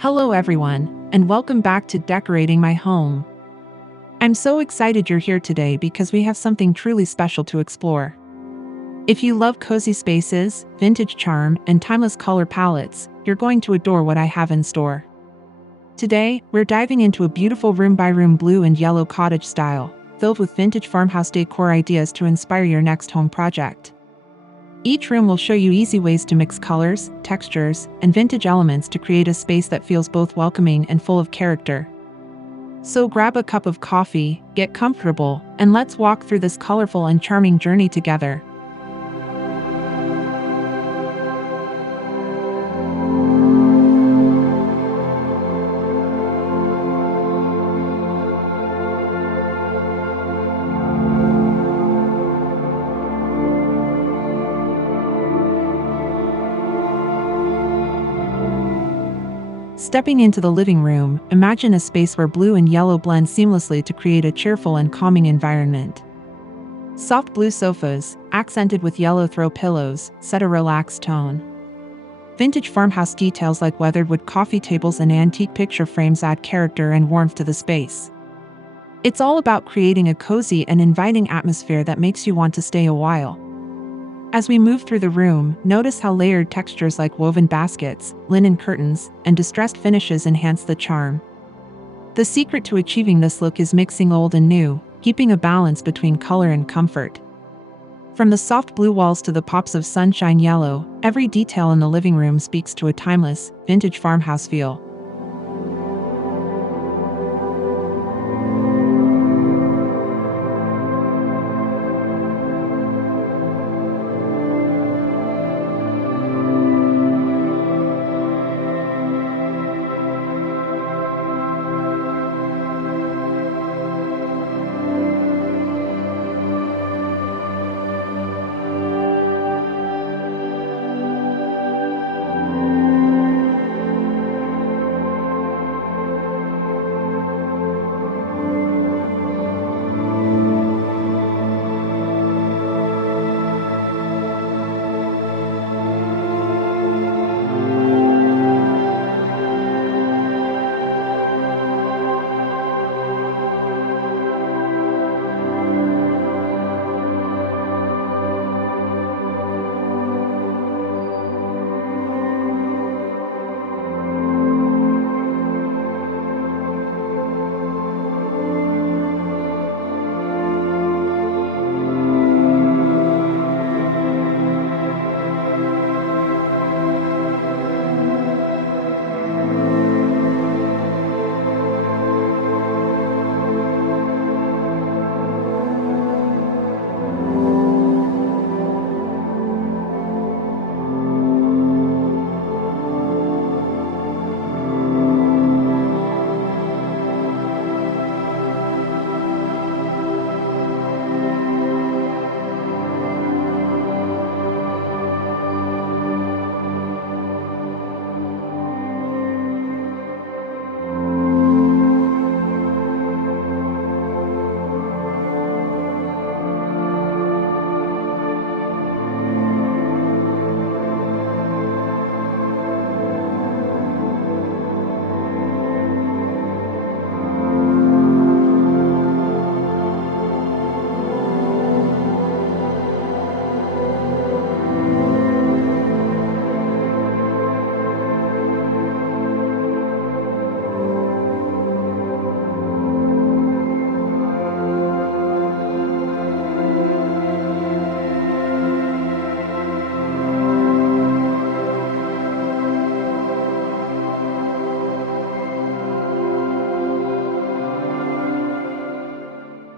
Hello everyone, and welcome back to Decorating My Home. I'm so excited you're here today because we have something truly special to explore. If you love cozy spaces, vintage charm, and timeless color palettes, you're going to adore what I have in store. Today, we're diving into a beautiful room-by-room blue and yellow cottage style, filled with vintage farmhouse decor ideas to inspire your next home project. Each room will show you easy ways to mix colors, textures, and vintage elements to create a space that feels both welcoming and full of character. So grab a cup of coffee, get comfortable, and let's walk through this colorful and charming journey together. Stepping into the living room, imagine a space where blue and yellow blend seamlessly to create a cheerful and calming environment. Soft blue sofas, accented with yellow throw pillows, set a relaxed tone. Vintage farmhouse details like weathered wood coffee tables and antique picture frames add character and warmth to the space. It's all about creating a cozy and inviting atmosphere that makes you want to stay a while. As we move through the room, notice how layered textures like woven baskets, linen curtains, and distressed finishes enhance the charm. The secret to achieving this look is mixing old and new, keeping a balance between color and comfort. From the soft blue walls to the pops of sunshine yellow, every detail in the living room speaks to a timeless, vintage farmhouse feel.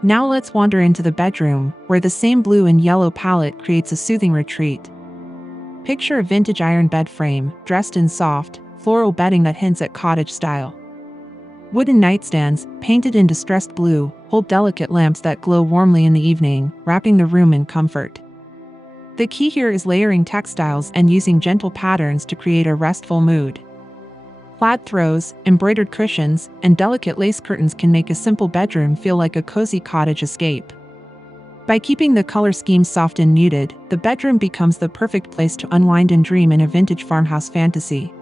Now let's wander into the bedroom, where the same blue and yellow palette creates a soothing retreat. Picture a vintage iron bed frame, dressed in soft, floral bedding that hints at cottage style. Wooden nightstands, painted in distressed blue, hold delicate lamps that glow warmly in the evening, wrapping the room in comfort. The key here is layering textiles and using gentle patterns to create a restful mood. Plaid throws, embroidered cushions, and delicate lace curtains can make a simple bedroom feel like a cozy cottage escape. By keeping the color scheme soft and muted, the bedroom becomes the perfect place to unwind and dream in a vintage farmhouse fantasy.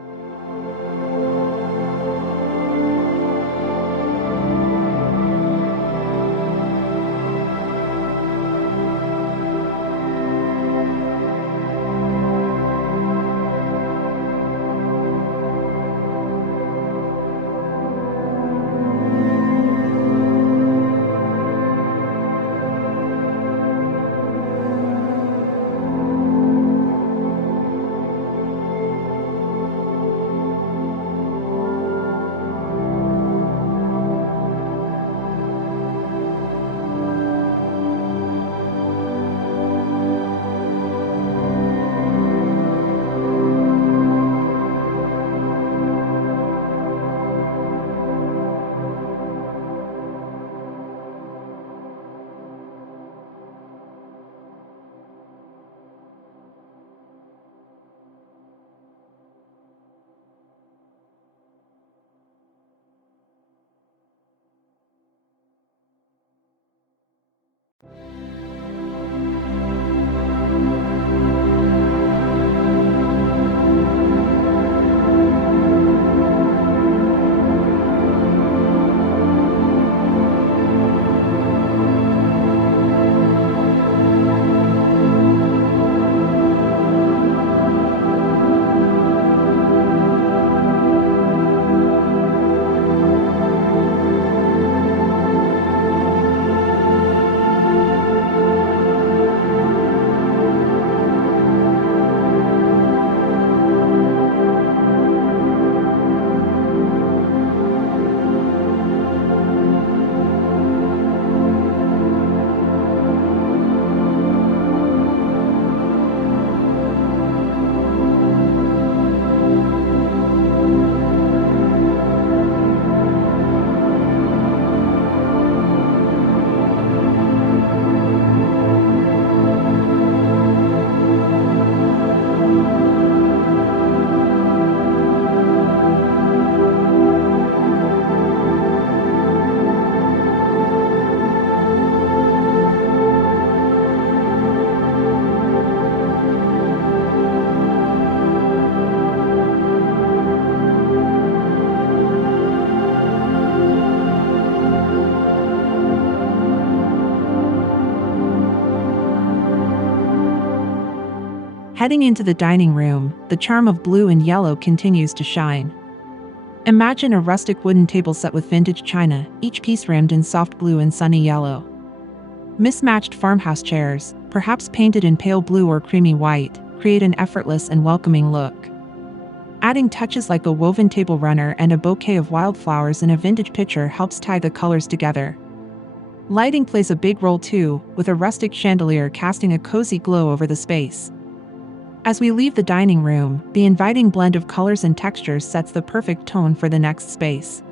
Heading into the dining room, the charm of blue and yellow continues to shine. Imagine a rustic wooden table set with vintage china, each piece rimmed in soft blue and sunny yellow. Mismatched farmhouse chairs, perhaps painted in pale blue or creamy white, create an effortless and welcoming look. Adding touches like a woven table runner and a bouquet of wildflowers in a vintage pitcher helps tie the colors together. Lighting plays a big role too, with a rustic chandelier casting a cozy glow over the space. As we leave the dining room, the inviting blend of colors and textures sets the perfect tone for the next space.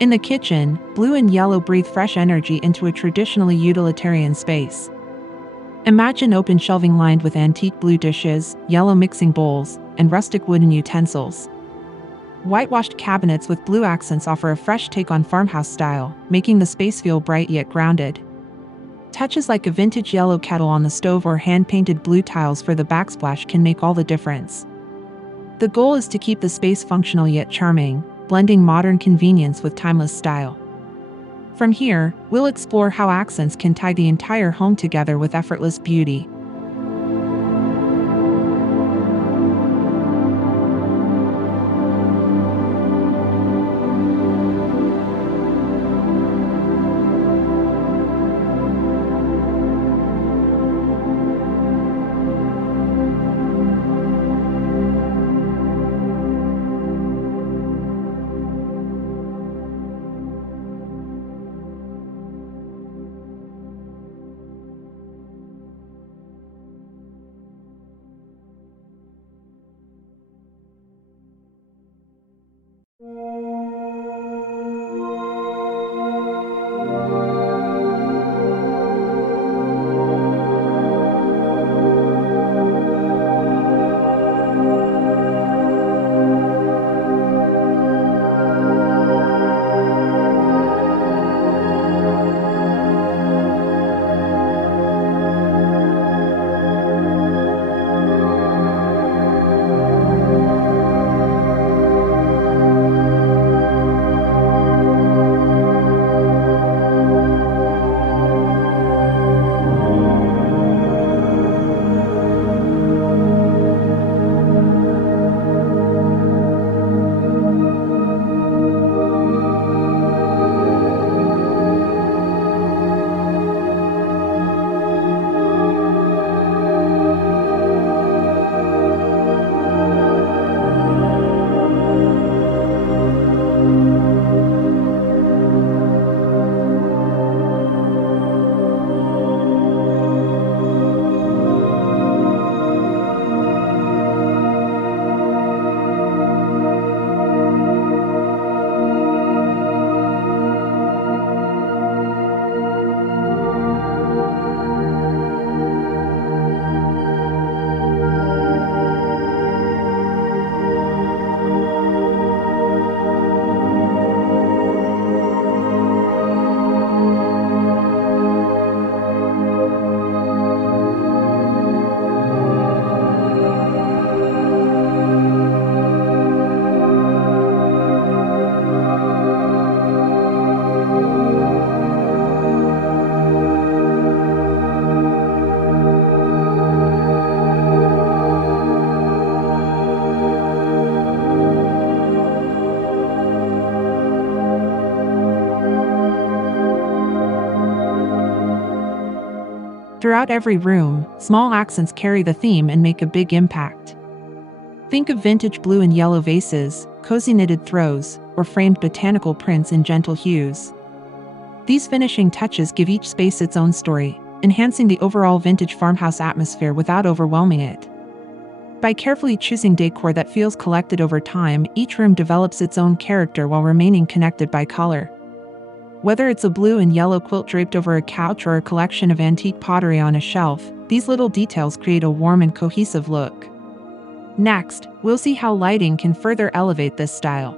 In the kitchen, blue and yellow breathe fresh energy into a traditionally utilitarian space. Imagine open shelving lined with antique blue dishes, yellow mixing bowls, and rustic wooden utensils. Whitewashed cabinets with blue accents offer a fresh take on farmhouse style, making the space feel bright yet grounded. Touches like a vintage yellow kettle on the stove or hand-painted blue tiles for the backsplash can make all the difference. The goal is to keep the space functional yet charming, blending modern convenience with timeless style. From here, we'll explore how accents can tie the entire home together with effortless beauty. Throughout every room, small accents carry the theme and make a big impact. Think of vintage blue and yellow vases, cozy knitted throws, or framed botanical prints in gentle hues. These finishing touches give each space its own story, enhancing the overall vintage farmhouse atmosphere without overwhelming it. By carefully choosing decor that feels collected over time, each room develops its own character while remaining connected by color. Whether it's a blue and yellow quilt draped over a couch or a collection of antique pottery on a shelf, these little details create a warm and cohesive look. Next, we'll see how lighting can further elevate this style.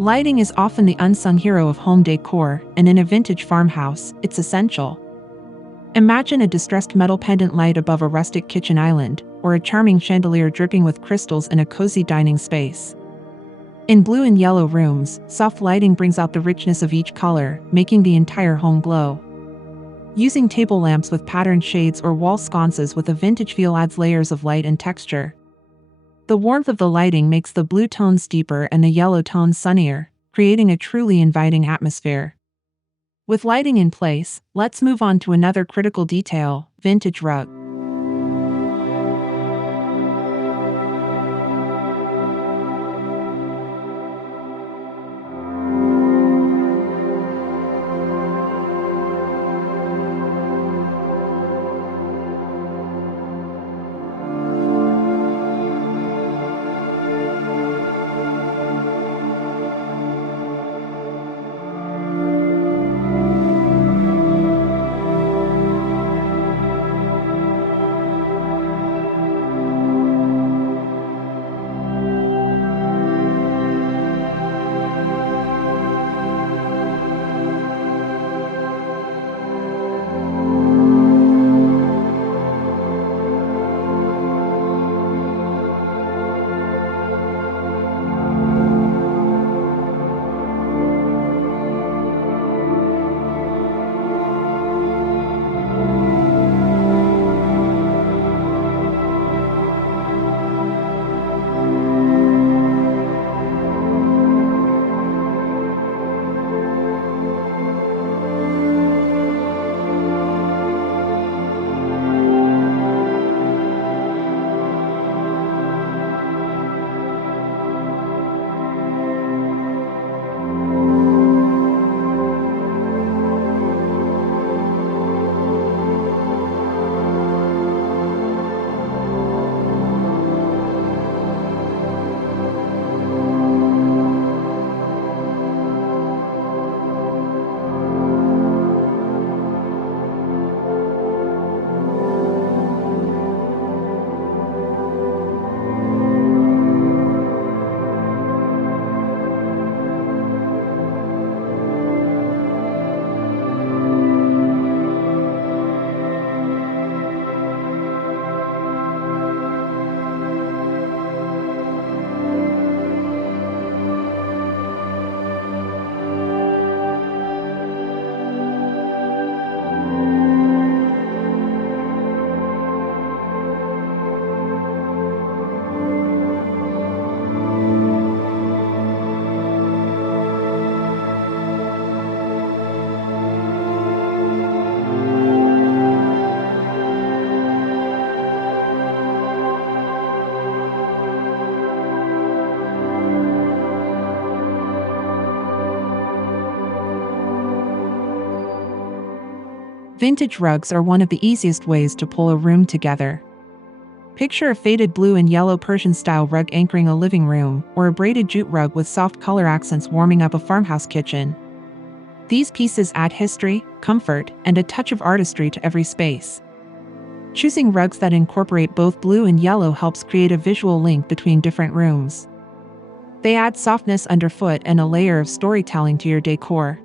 Lighting is often the unsung hero of home decor, and in a vintage farmhouse, it's essential. Imagine a distressed metal pendant light above a rustic kitchen island, or a charming chandelier dripping with crystals in a cozy dining space. In blue and yellow rooms, soft lighting brings out the richness of each color, making the entire home glow. Using table lamps with patterned shades or wall sconces with a vintage feel adds layers of light and texture. The warmth of the lighting makes the blue tones deeper and the yellow tones sunnier, creating a truly inviting atmosphere. With lighting in place, let's move on to another critical detail: vintage rug. Vintage rugs are one of the easiest ways to pull a room together. Picture a faded blue and yellow Persian-style rug anchoring a living room, or a braided jute rug with soft color accents warming up a farmhouse kitchen. These pieces add history, comfort, and a touch of artistry to every space. Choosing rugs that incorporate both blue and yellow helps create a visual link between different rooms. They add softness underfoot and a layer of storytelling to your decor.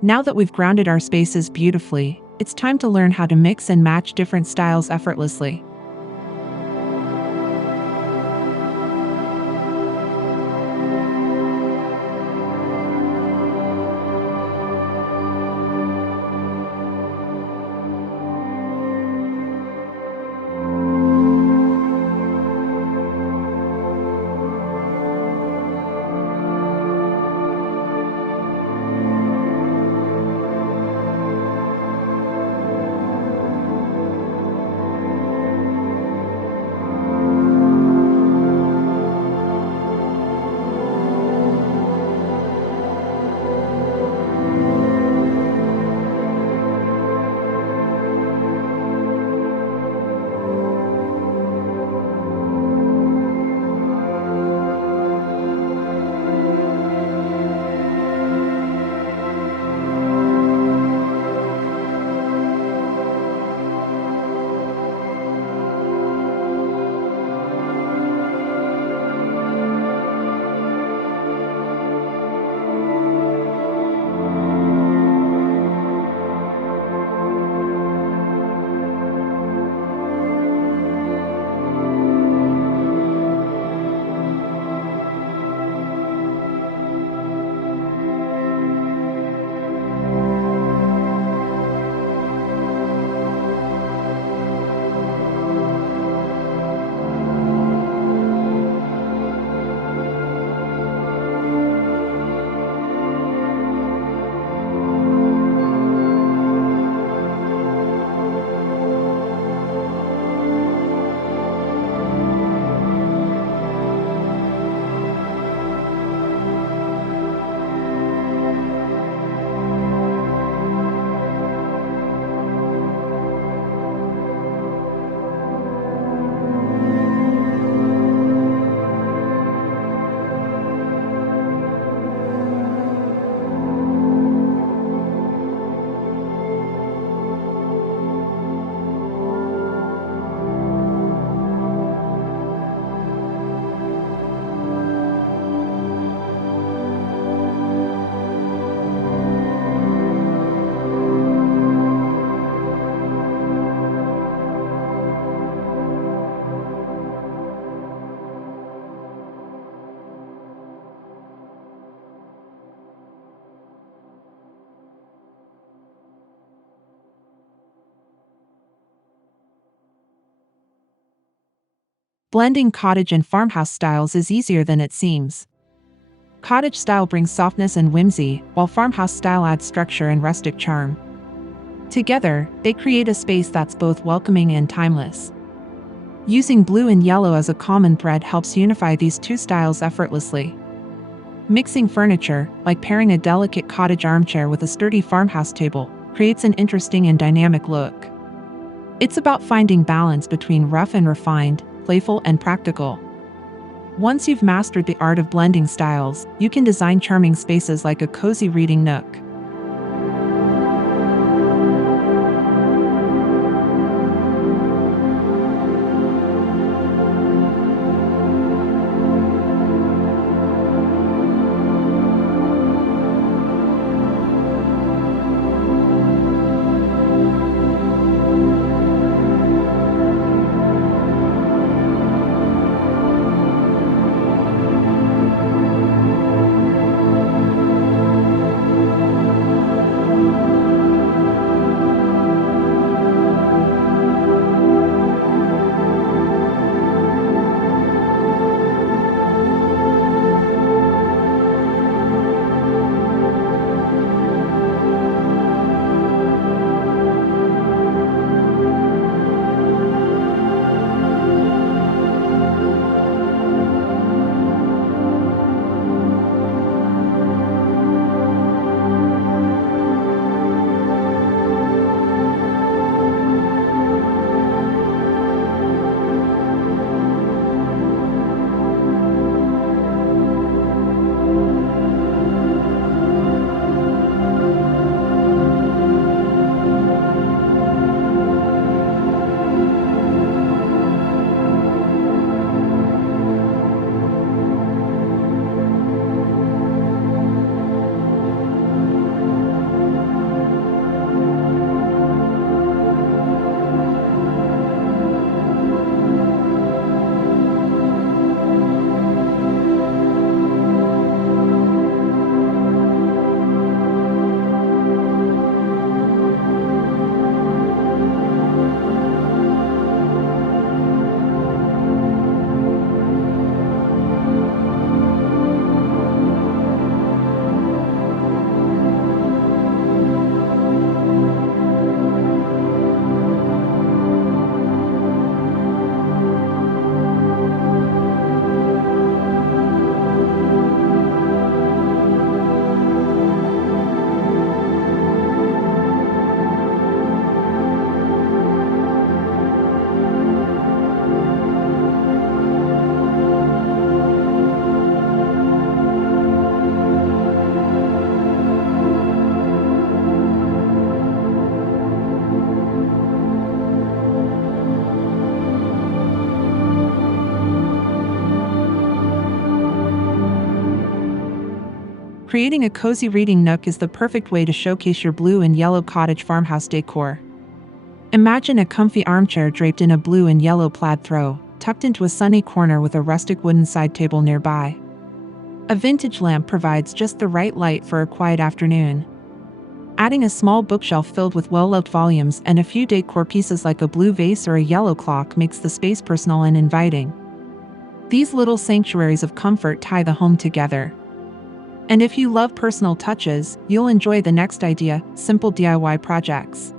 Now that we've grounded our spaces beautifully, it's time to learn how to mix and match different styles effortlessly. Blending cottage and farmhouse styles is easier than it seems. Cottage style brings softness and whimsy, while farmhouse style adds structure and rustic charm. Together, they create a space that's both welcoming and timeless. Using blue and yellow as a common thread helps unify these two styles effortlessly. Mixing furniture, like pairing a delicate cottage armchair with a sturdy farmhouse table, creates an interesting and dynamic look. It's about finding balance between rough and refined, playful and practical. Once you've mastered the art of blending styles, you can design charming spaces like a cozy reading nook. Creating a cozy reading nook is the perfect way to showcase your blue and yellow cottage farmhouse decor. Imagine a comfy armchair draped in a blue and yellow plaid throw, tucked into a sunny corner with a rustic wooden side table nearby. A vintage lamp provides just the right light for a quiet afternoon. Adding a small bookshelf filled with well-loved volumes and a few decor pieces like a blue vase or a yellow clock makes the space personal and inviting. These little sanctuaries of comfort tie the home together. And if you love personal touches, you'll enjoy the next idea: simple DIY projects.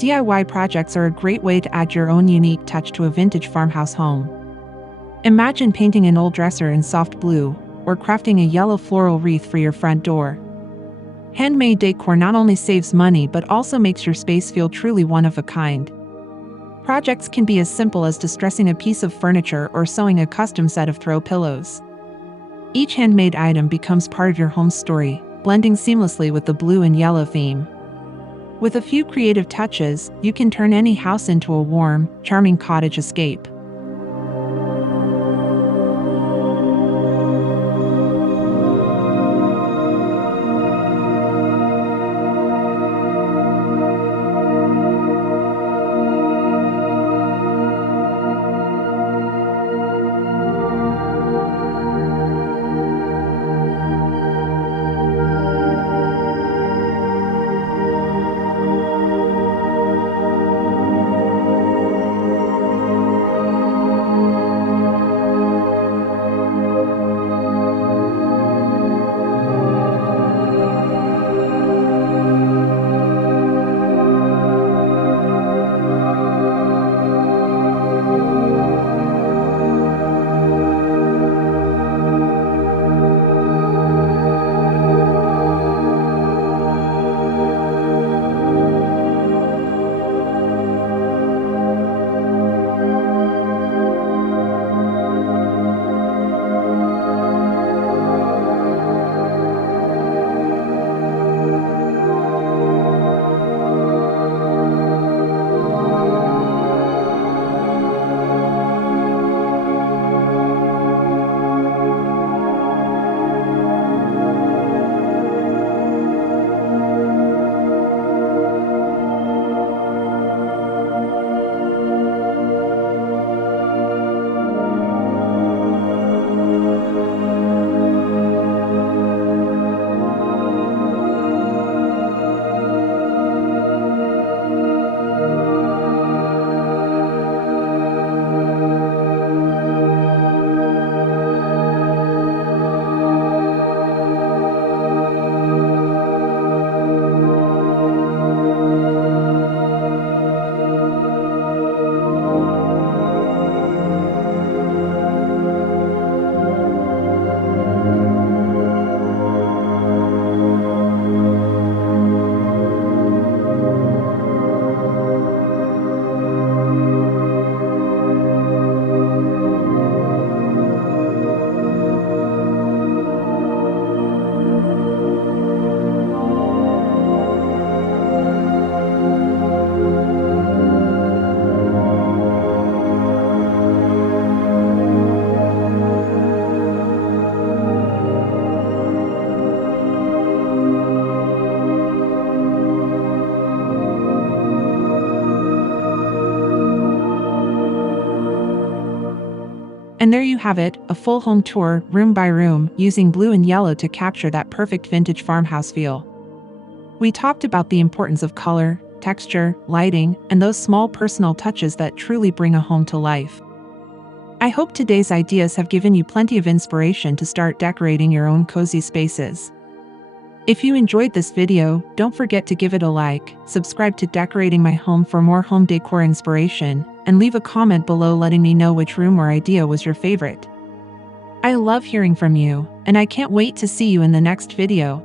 DIY projects are a great way to add your own unique touch to a vintage farmhouse home. Imagine painting an old dresser in soft blue, or crafting a yellow floral wreath for your front door. Handmade decor not only saves money but also makes your space feel truly one of a kind. Projects can be as simple as distressing a piece of furniture or sewing a custom set of throw pillows. Each handmade item becomes part of your home's story, blending seamlessly with the blue and yellow theme. With a few creative touches, you can turn any house into a warm, charming cottage escape. And there you have it, a full home tour, room by room, using blue and yellow to capture that perfect vintage farmhouse feel. We talked about the importance of color, texture, lighting, and those small personal touches that truly bring a home to life. I hope today's ideas have given you plenty of inspiration to start decorating your own cozy spaces. If you enjoyed this video, don't forget to give it a like, subscribe to Decorating My Home for more home decor inspiration, and leave a comment below letting me know which room or idea was your favorite. I love hearing from you, and I can't wait to see you in the next video.